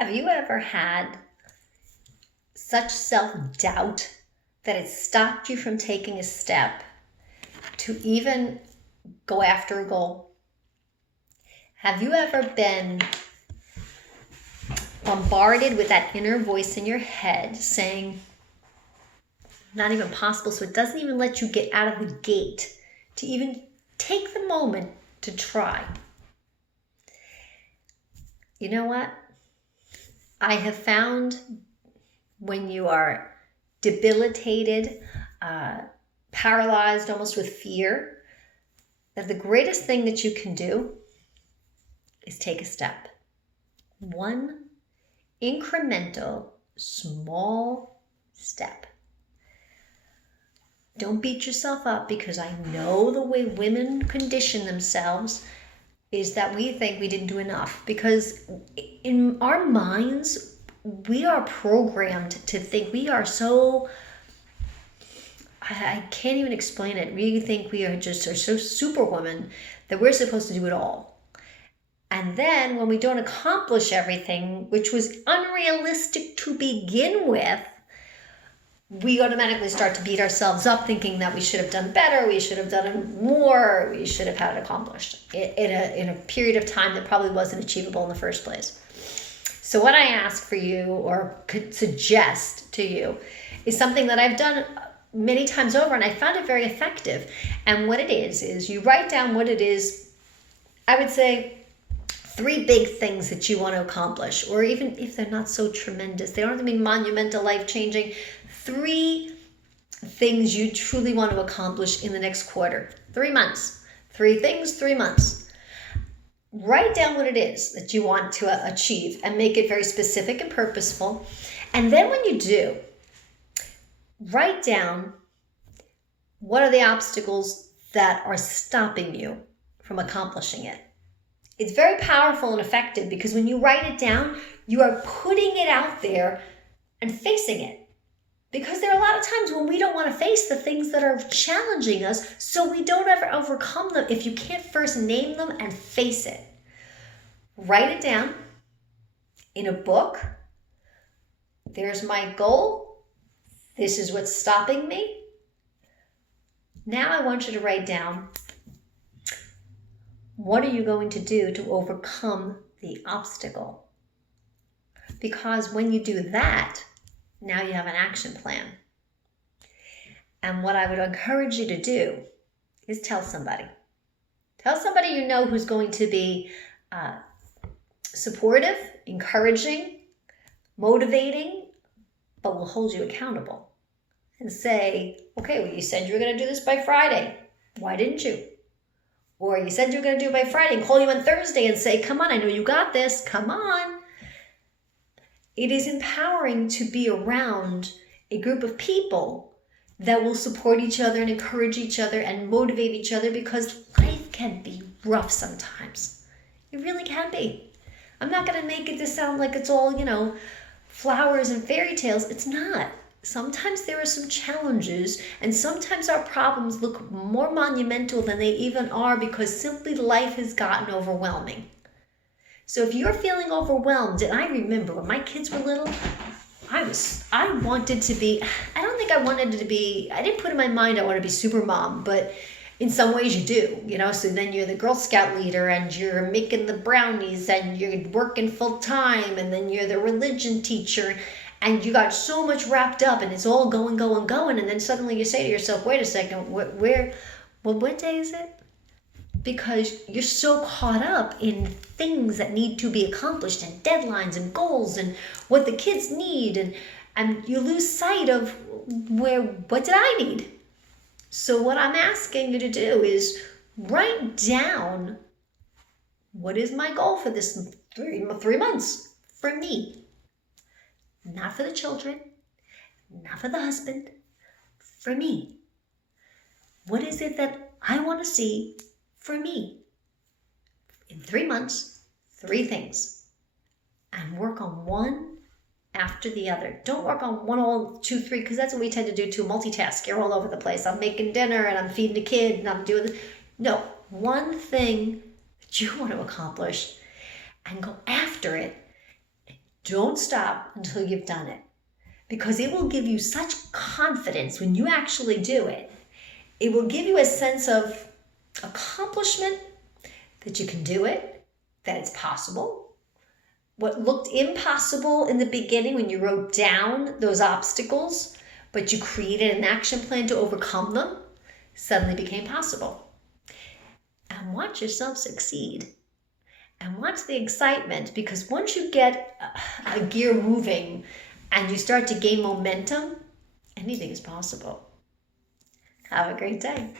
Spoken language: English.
Have you ever had such self-doubt that it stopped you from taking a step to even go after a goal? Have you ever been bombarded with that inner voice in your head saying, not even possible, so it doesn't even let you get out of the gate to even take the moment to try? You know what? I have found when you are debilitated, paralyzed almost with fear, that the greatest thing that you can do is take a step. One incremental, small step. Don't beat yourself up, because I know the way women condition themselves is that we think we didn't do enough. Because in our minds, we are programmed to think we are so, I can't even explain it. We think we are so superwoman that we're supposed to do it all. And then when we don't accomplish everything, which was unrealistic to begin with, we automatically start to beat ourselves up, thinking that we should have done better, we should have done more, we should have had it accomplished in a period of time that probably wasn't achievable in the first place. So what I ask for you, or could suggest to you, is something that I've done many times over, and I found it very effective. And what it is you write down what it is. I would say 3 big things that you want to accomplish, or even if they're not so tremendous, they don't have to be monumental, life-changing. 3 things you truly want to accomplish in the next quarter. 3 months. 3 things, 3 months. Write down what it is that you want to achieve and make it very specific and purposeful. And then when you do, write down what are the obstacles that are stopping you from accomplishing it. It's very powerful and effective, because when you write it down, you are putting it out there and facing it. Because there are a lot of times when we don't want to face the things that are challenging us, so we don't ever overcome them if you can't first name them and face it. Write it down in a book. There's my goal. This is what's stopping me. Now I want you to write down, what are you going to do to overcome the obstacle? Because when you do that, now you have an action plan. And what I would encourage you to do is tell somebody. Tell somebody you know who's going to be supportive, encouraging, motivating, but will hold you accountable. And say, okay, well, you said you were going to do this by Friday. Why didn't you? Or you said you were going to do it by Friday, and call you on Thursday and say, come on, I know you got this. Come on. It is empowering to be around a group of people that will support each other and encourage each other and motivate each other, because life can be rough sometimes. It really can be. I'm not going to make it to sound like it's all, flowers and fairy tales. It's not. Sometimes there are some challenges, and sometimes our problems look more monumental than they even are, because simply life has gotten overwhelming. So if you're feeling overwhelmed, and I remember when my kids were little, I wanted to be, I don't think I wanted to be, I didn't put in my mind I want to be super mom, but in some ways you do, so then you're the Girl Scout leader, and you're making the brownies, and you're working full time, and then you're the religion teacher, and you got so much wrapped up, and it's all going, and then suddenly you say to yourself, wait a second, what day is it? Because you're so caught up in things that need to be accomplished, and deadlines and goals and what the kids need, and you lose sight of what did I need? So what I'm asking you to do is write down, what is my goal for this 3 months for me? Not for the children, not for the husband, for me. What is it that I want to see for me in 3 months? 3 things. And work on one after the other. Don't work on 1, all 2, 3, because that's what we tend to do too. Multitask. You're all over the place. I'm making dinner and I'm feeding the kid and I'm doing this. No, one thing that you want to accomplish, and go after it. Don't stop until you've done it, because it will give you such confidence when you actually do it. It will give you a sense of accomplishment, that you can do it, that it's possible. What looked impossible in the beginning when you wrote down those obstacles, but you created an action plan to overcome them, suddenly became possible. And watch yourself succeed. And watch the excitement, because once you get a gear moving and you start to gain momentum, anything is possible. Have a great day.